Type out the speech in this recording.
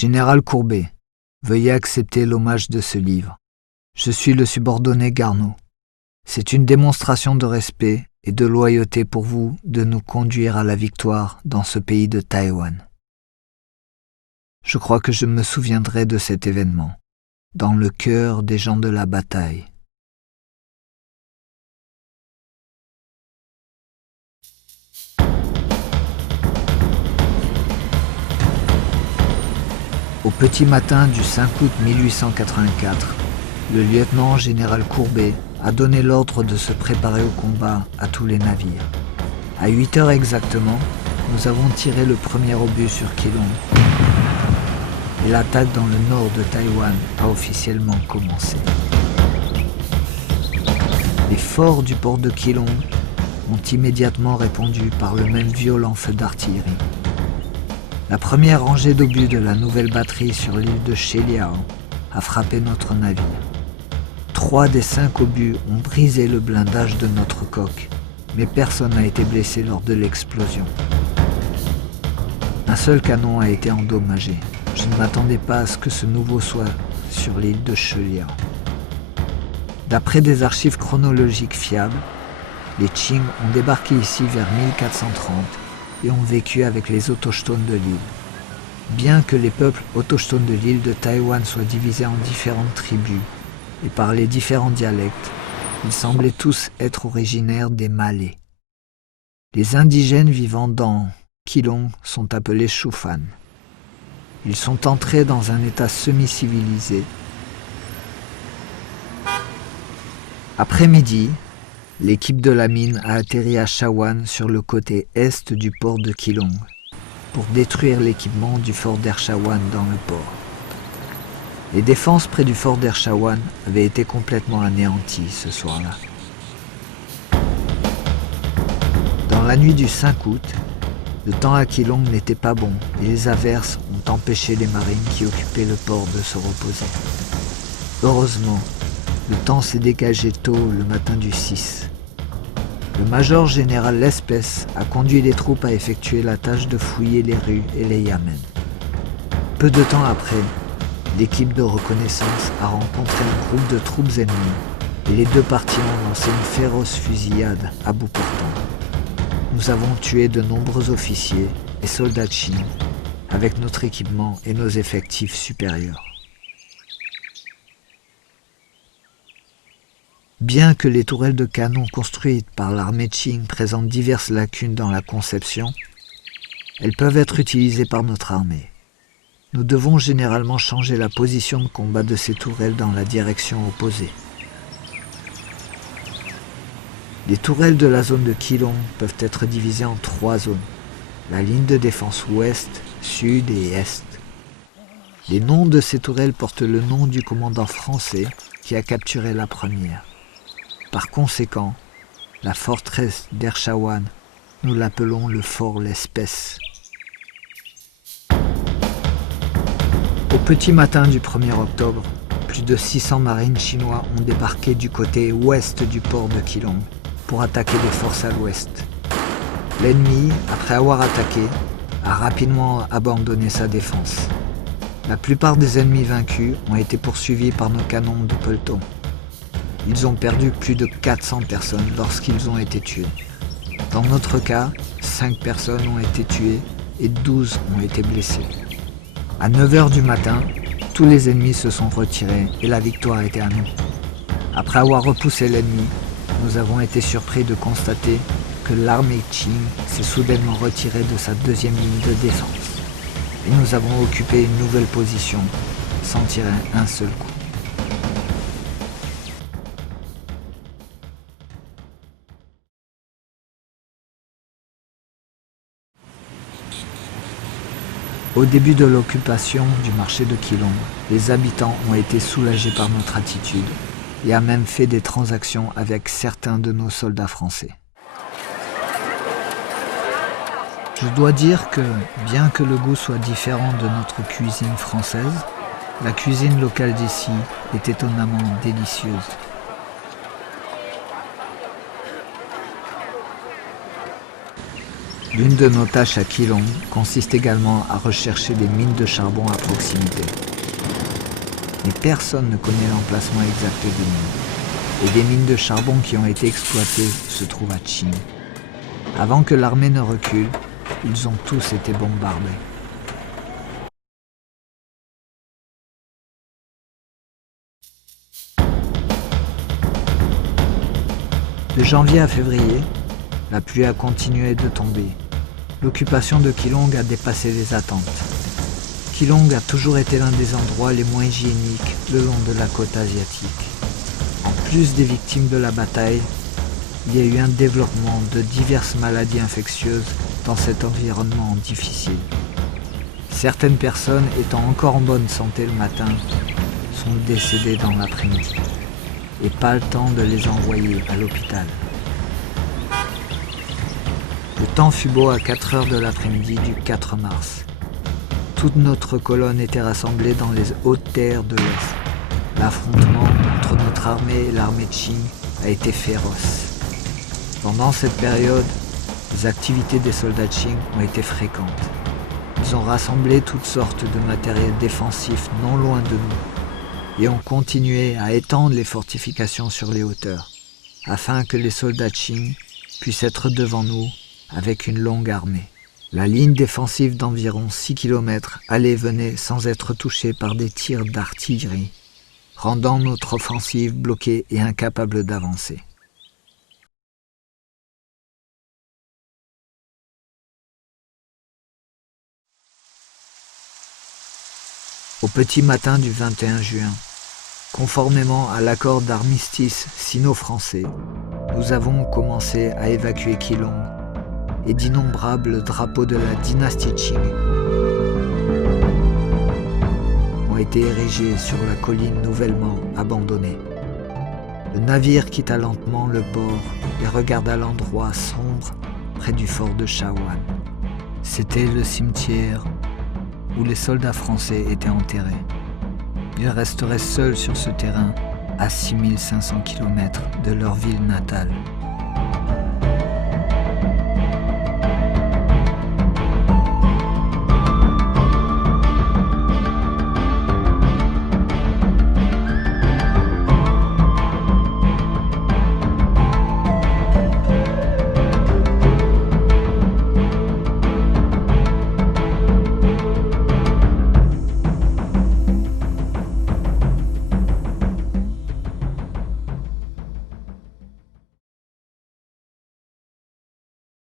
Général Courbet, veuillez accepter l'hommage de ce livre. Je suis le subordonné Garneau. C'est une démonstration de respect et de loyauté pour vous de nous conduire à la victoire dans ce pays de Taïwan. Je crois que je me souviendrai de cet événement, dans le cœur des gens de la bataille. Au petit matin du 5 août 1884, le lieutenant-général Courbet a donné l'ordre de se préparer au combat à tous les navires. À 8 heures exactement, nous avons tiré le premier obus sur Keelung. Et l'attaque dans le nord de Taïwan a officiellement commencé. Les forts du port de Keelung ont immédiatement répondu par le même violent feu d'artillerie. La première rangée d'obus de la nouvelle batterie sur l'île de Sheliao a frappé notre navire. 3 des 5 obus ont brisé le blindage de notre coque, mais personne n'a été blessé lors de l'explosion. Un seul canon a été endommagé. Je ne m'attendais pas à ce que ce nouveau soit sur l'île de Sheliao. D'après des archives chronologiques fiables, les Qing ont débarqué ici vers 1430 et ont vécu avec les autochtones de l'île. Bien que les peuples autochtones de l'île de Taïwan soient divisés en différentes tribus et parlaient différents dialectes, ils semblaient tous être originaires des Malais. Les indigènes vivant dans Keelung sont appelés Shufan. Ils sont entrés dans un état semi-civilisé. Après-midi, l'équipe de la mine a atterri à Shawan sur le côté est du port de Keelung pour détruire l'équipement du fort d'Erchawan dans le port. Les défenses près du fort d'Erchawan avaient été complètement anéanties ce soir-là. Dans la nuit du 5 août, le temps à Keelung n'était pas bon et les averses ont empêché les marines qui occupaient le port de se reposer. Heureusement, le temps s'est dégagé tôt le matin du 6. Le major général Lespès a conduit les troupes à effectuer la tâche de fouiller les rues et les yamens. Peu de temps après, l'équipe de reconnaissance a rencontré un groupe de troupes ennemies et les deux parties ont lancé une féroce fusillade à bout portant. Nous avons tué de nombreux officiers et soldats Qing avec notre équipement et nos effectifs supérieurs. Bien que les tourelles de canon construites par l'armée Qing présentent diverses lacunes dans la conception, elles peuvent être utilisées par notre armée. Nous devons généralement changer la position de combat de ces tourelles dans la direction opposée. Les tourelles de la zone de Keelung peuvent être divisées en 3 zones. La ligne de défense ouest, sud et est. Les noms de ces tourelles portent le nom du commandant français qui a capturé la première. Par conséquent, la forteresse d'Erchawan, nous l'appelons le fort Lespès. Au petit matin du 1er octobre, plus de 600 marines chinois ont débarqué du côté ouest du port de Keelung pour attaquer les forces à l'ouest. L'ennemi, après avoir attaqué, a rapidement abandonné sa défense. La plupart des ennemis vaincus ont été poursuivis par nos canons de peloton. Ils ont perdu plus de 400 personnes lorsqu'ils ont été tués. Dans notre cas, 5 personnes ont été tuées et 12 ont été blessées. À 9 h du matin, tous les ennemis se sont retirés et la victoire était à nous. Après avoir repoussé l'ennemi, nous avons été surpris de constater que l'armée Qing s'est soudainement retirée de sa deuxième ligne de défense. Et nous avons occupé une nouvelle position sans tirer un seul coup. Au début de l'occupation du marché de Keelung, les habitants ont été soulagés par notre attitude et a même fait des transactions avec certains de nos soldats français. Je dois dire que, bien que le goût soit différent de notre cuisine française, la cuisine locale d'ici est étonnamment délicieuse. L'une de nos tâches à Keelung consiste également à rechercher des mines de charbon à proximité. Mais personne ne connaît l'emplacement exact des mines. Et des mines de charbon qui ont été exploitées se trouvent à Ching. Avant que l'armée ne recule, ils ont tous été bombardés. De janvier à février, la pluie a continué de tomber. L'occupation de Keelung a dépassé les attentes. Keelung a toujours été l'un des endroits les moins hygiéniques le long de la côte asiatique. En plus des victimes de la bataille, il y a eu un développement de diverses maladies infectieuses dans cet environnement difficile. Certaines personnes étant encore en bonne santé le matin sont décédées dans l'après-midi et pas le temps de les envoyer à l'hôpital. Le temps fut beau à 4 heures de l'après-midi du 4 mars. Toute notre colonne était rassemblée dans les hautes terres de l'Est. L'affrontement entre notre armée et l'armée de Qing a été féroce. Pendant cette période, les activités des soldats Qing ont été fréquentes. Ils ont rassemblé toutes sortes de matériel défensif non loin de nous et ont continué à étendre les fortifications sur les hauteurs, afin que les soldats Qing puissent être devant nous avec une longue armée. La ligne défensive d'environ 6 km allait et venait sans être touchée par des tirs d'artillerie, rendant notre offensive bloquée et incapable d'avancer. Au petit matin du 21 juin, conformément à l'accord d'armistice sino-français, nous avons commencé à évacuer Keelung et d'innombrables drapeaux de la dynastie Qing ont été érigés sur la colline nouvellement abandonnée. Le navire quitta lentement le port et regarda l'endroit sombre près du fort de Shawan. C'était le cimetière où les soldats français étaient enterrés. Ils resteraient seuls sur ce terrain à 6500 km de leur ville natale.